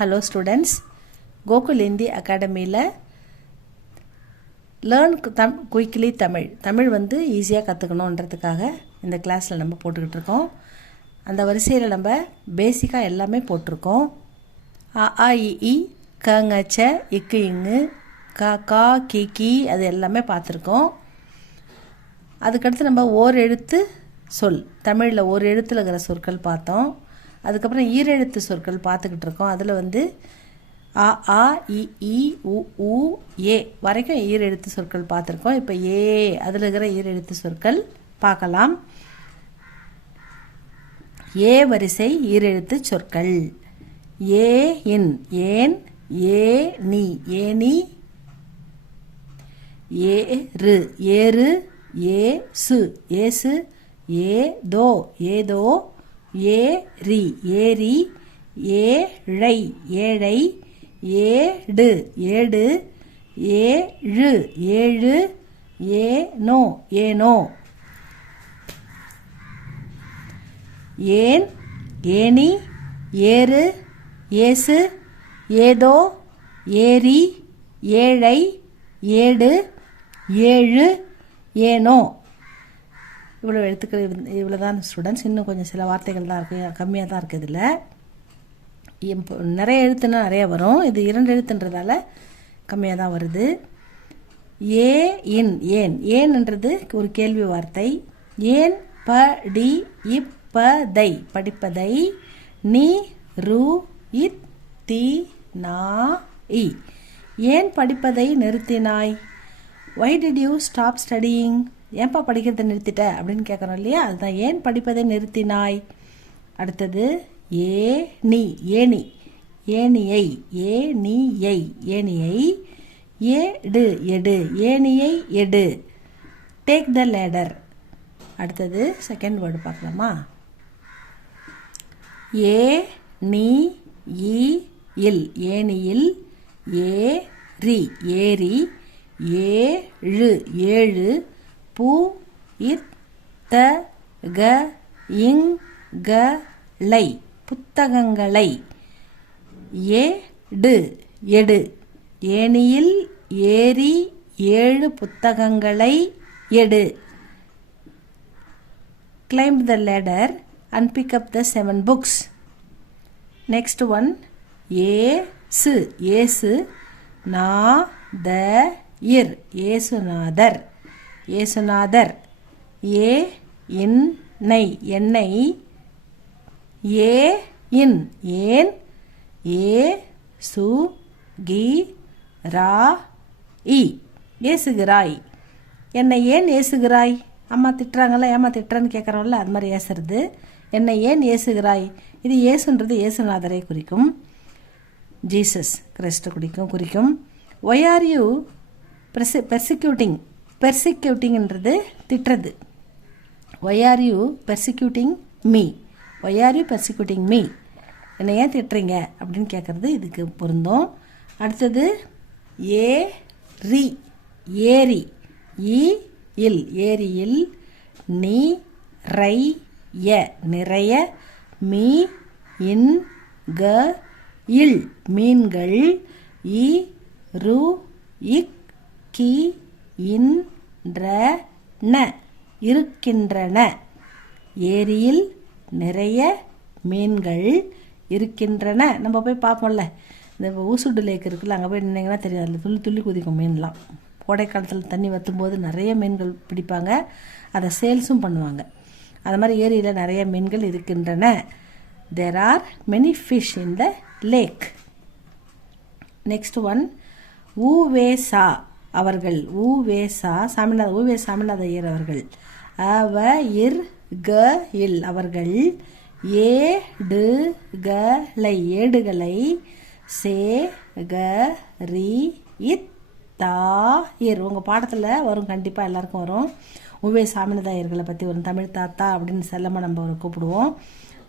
Hello students, Gokul Hindi அகாடமியில் learn quickly Tamil வந்து ஈஸியாக கற்றுக்கணுன்றதுக்காக இந்த கிளாஸில் நம்ம போட்டுக்கிட்டு இருக்கோம். அந்த வரிசையில் நம்ம பேசிக்காக எல்லாமே போட்டிருக்கோம். அ ஆ இ ஈ க ங ச இக்கு இங்கு க கா கி கி அது எல்லாமே பார்த்துருக்கோம். அதுக்கடுத்து நம்ம ஓர் எழுத்து சொல், தமிழில் ஒரு எழுத்தில் இருக்கிற சொற்கள் பார்த்தோம். அதுக்கப்புறம் ஈரெழுத்து சொற்கள் பார்த்துக்கிட்டு இருக்கோம். அதில் வந்து அ ஆ இ ஈ உ ஊ ஏ வரைக்கும் ஈரெழுத்து சொற்கள் பார்த்துருக்கோம். இப்போ ஏ அதில் இருக்கிற ஈரெழுத்து சொற்கள் பார்க்கலாம். ஏ வரிசை ஈரெழுத்து சொற்கள். ஏ இன் ஏன், ஏ நீ ஏனி, ஏறு ஏறு, ஏசு ஏசு, ஏதோ ஏதோ, ஏரி ஏரி, ஏழை ஏழை, ஏடு ஏடு, ஏழு ஏழு, ஏனோ ஏனோ, ஏன் ஏனி, ஏறு ஏசு, ஏதோ ஏரி, ஏழை ஏடு, ஏழு ஏனோ. இவ்வளோ எழுத்துக்கள், இவ்வளோ தான் ஸ்டூடெண்ட்ஸ். இன்னும் கொஞ்சம் சில வார்த்தைகள் தான் இருக்குது, கம்மியாக தான் இருக்குது. இதில் நிறைய எழுத்துன்னா நிறைய வரும். இது 2 எழுத்துன்றதால கம்மியாக தான் வருது. ஏ இன் ஏன், ஏன்ன்றது ஒரு கேள்வி வார்த்தை. ஏன் படி இப்பதை படிப்பதை, நீ ரு இத் தி நா இ ஏன் படிப்பதை நிறுத்தினாய். Why did you stop studying? ஏன்பா படிக்கிறதை நிறுத்திட்ட அப்படின்னு கேட்குறோம் இல்லையா, அதுதான் ஏன் படிப்பதை நிறுத்தினாய். அடுத்தது ஏ நீ ஏனி, ஏனியை ஏனியை ஏனியை, ஏடு எடு ஏனியை எடு, டேக் த லேடர். அடுத்தது செகண்ட் வேர்டு பார்க்கலாமா. ஏ நீ இ இல் ஏனியில், ஏரி ஏரி, ஏழு ஏழு, பூ இத் த க இங் க லை புத்தகங்களை, ஏடு எடு ஏனியில் ஏரி 7 புத்தகங்களை எடு. Climb the ladder and pick up the 7 books. Next one, ஏசு ஏசு, நாதர் ஏசுநாதர் ஏசுநாதர், ஏ இன்னை எண்ணெய், ஏ இன் ஏன், ஏ சு கி ரா இ ஏசுகிறாய். என்னை ஏன் ஏசுகிறாய். அம்மா திட்டுறாங்களா, ஏமா திட்டுறன்னு கேட்குறோம்ல, அது மாதிரி ஏசுறது. என்னை ஏன் ஏசுகிறாய். இது ஏசுன்றது ஏசுநாதரை குறிக்கும், ஜீசஸ் கிறிஸ்து குறிக்கும். ஒய் ஆர் யூ பெர்சிக்யூட்டிங்ன்றது திட்டுறது. Why are you persecuting me, why are you persecuting me, என்னை ஏன் திட்டுறீங்க அப்படின்னு கேட்குறது இதுக்கு பொருந்தும். அடுத்தது ஏரி ஏரி, ஈ இல் ஏரியில், நீ ரை ய நிறைய, மீ இன் க இல் மீன்கள், இ ரு இக் கி இன்றன இருக்கின்றன. ஏரியில் நிறைய மீன்கள் இருக்கின்றன. நம்ம போய் பார்ப்போம்ல, இந்த ஊசுடு லேக் இருக்குல்ல, அங்கே போய் நின்னீங்கன்னா தெரியும், அதில் துள்ளி துள்ளி குதிக்கும் மீன்லாம். கோடைக்காலத்தில் தண்ணி வற்றும்போது நிறைய மீன்கள் பிடிப்பாங்க, அதை சேல்ஸும் பண்ணுவாங்க. அது மாதிரி ஏரியில் நிறைய மீன்கள் இருக்கின்றன. There are many fish in the lake. Next one, ஊவேசா அவர்கள், ஊவேசா சாமிநாத, ஊவே சாமிநாத ஐயர் அவர்கள், அவ இர் க இல் அவர்கள், ஏடுகளை ஏடுகளை, சே க ரி இத் தா இர். உங்கள் பாடத்தில் வரும், கண்டிப்பாக எல்லாருக்கும் வரும். ஊவே சாமிநாத ஐயர்களை பற்றி வரும். தமிழ் தாத்தா அப்படின்னு செல்லமாக நம்ம அவரை கூப்பிடுவோம்.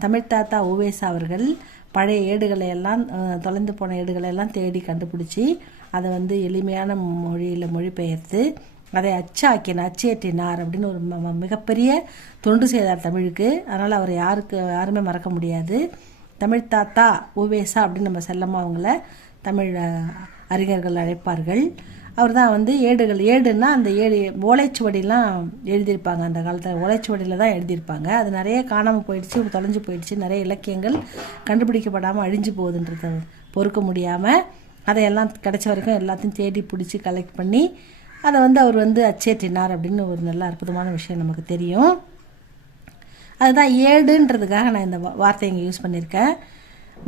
தமிழ் தாத்தா ஊவேசா அவர்கள் பழைய ஏடுகளை எல்லாம், தொலைந்து போன ஏடுகளை எல்லாம் தேடி கண்டுபிடிச்சி அதை வந்து எளிமையான மொழியில் மொழிபெயர்த்து அதை அச்சேற்றினார் அப்படின்னு ஒரு மிகப்பெரிய தொண்டு செய்தார் தமிழுக்கு. அதனால் அவர் யாருமே மறக்க முடியாது. தமிழ் தாத்தா உவேசா அப்படின்னு நம்ம செல்லமாக அவங்கள தமிழ் அறிஞர்கள் அழைப்பார்கள். அவர் தான் வந்து ஏடுன்னா அந்த ஓலைச்சுவடிலாம் எழுதியிருப்பாங்க. அந்த காலத்தில் ஓலைச்சுவடியில் தான் எழுதியிருப்பாங்க. அது நிறைய காணாமல் போயிடுச்சு, தொலைஞ்சு போயிடுச்சு. நிறைய இலக்கியங்கள் கண்டுபிடிக்கப்படாமல் அழிஞ்சு போகுதுன்றத பொறுக்க முடியாமல் அதையெல்லாம் கிடைச்ச வரைக்கும் எல்லாத்தையும் தேடி பிடிச்சி கலெக்ட் பண்ணி அதை வந்து அவர் வந்து அச்சேற்றினார் அப்படின்னு ஒரு நல்ல அற்புதமான விஷயம் நமக்கு தெரியும். அதுதான் ஏடுன்றதுக்காக நான் இந்த வார்த்தையை இங்கே யூஸ் பண்ணியிருக்கேன்.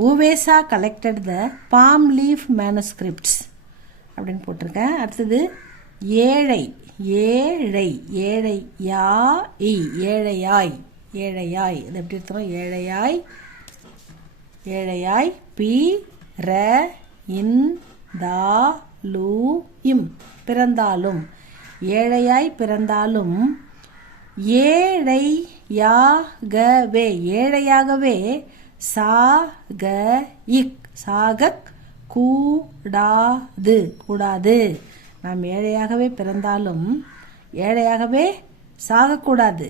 உவேசா கலெக்டட் த பாம் லீஃப் மேனுஸ்கிரிப்ட்ஸ் அப்படின்னு போட்டிருக்கேன். அடுத்தது ஏழை ஏழை ஏழை ஏழையாய் ஏழையாய் இது எப்படி எடுத்துறோம்? ஏழையாய் ஏழையாய் பி ர இன் தா லூ இம் பிறந்தாலும் ஏழையாய் பிறந்தாலும் ஏழையாகவே ஏழையாகவே சாகக் கூடாது. நாம் ஏழையாகவே பிறந்தாலும் ஏழையாகவே சாகக்கூடாது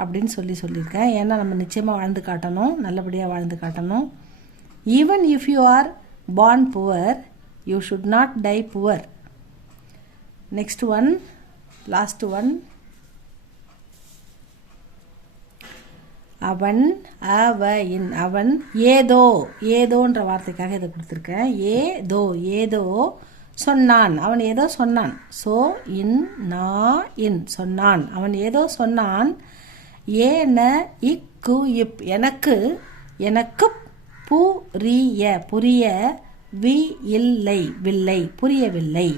அப்படின்னு சொல்லியிருக்கேன். ஏன்னா நம்ம நிச்சயமாக வாழ்ந்து காட்டணும், நல்லபடியாக வாழ்ந்து காட்டணும். Even if you are born poor, you should not die poor. Next one, last one. அவன் அவன் ஏதோன்ற வார்த்தைக்காக இதை கொடுத்துருக்கேன். ஏதோ சொன்னான். அவன் ஏதோ சொன்னான். சொன்னான். அவன் ஏதோ சொன்னான். எனக்கு புரியவில்லை.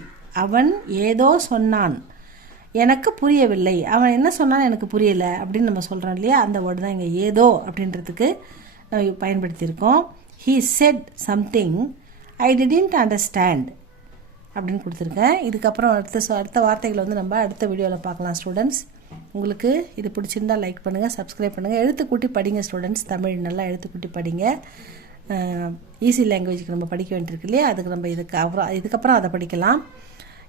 அவன் ஏதோ சொன்னான், எனக்கு புரியவில்லை. அவன் என்ன சொன்னான் எனக்கு புரியலை அப்படின்னு நம்ம சொல்கிறோம் இல்லையா? அந்த வேர்டு தான் இங்கே ஏதோ அப்படின்றதுக்கு நம்ம பயன்படுத்தியிருக்கோம். he said something I didn't understand அப்படின்னு கொடுத்துருக்கேன். இதுக்கப்புறம் அடுத்த வார்த்தைகளை வந்து நம்ம அடுத்த வீடியோவில் பார்க்கலாம் ஸ்டூடெண்ட்ஸ். உங்களுக்கு இது பிடிச்சிருந்தா லைக் பண்ணுங்கள், சப்ஸ்கிரைப் பண்ணுங்கள். எழுத்துக்கூட்டி படிங்க ஸ்டூடெண்ட்ஸ். தமிழ் நல்லா எழுத்துக்கூட்டி படிங்க. ஈஸி லாங்குவேஜுக்கு நம்ம படிக்க வேண்டியிருக்கு இல்லையா? அதுக்கு நம்ம இதுக்கப்புறம் அதை படிக்கலாம்.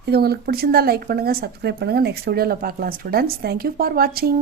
இது உங்களுக்கு பிடிச்சிருந்தா லைக் பண்ணுங்கள், சப்ஸ்கிரைப் பண்ணுங்கள். நெக்ஸ்ட் வீடியோவில் பார்க்கலாம் ஸ்டூடெண்ட்ஸ். தேங்க்யூ ஃபார் வாட்சிங்.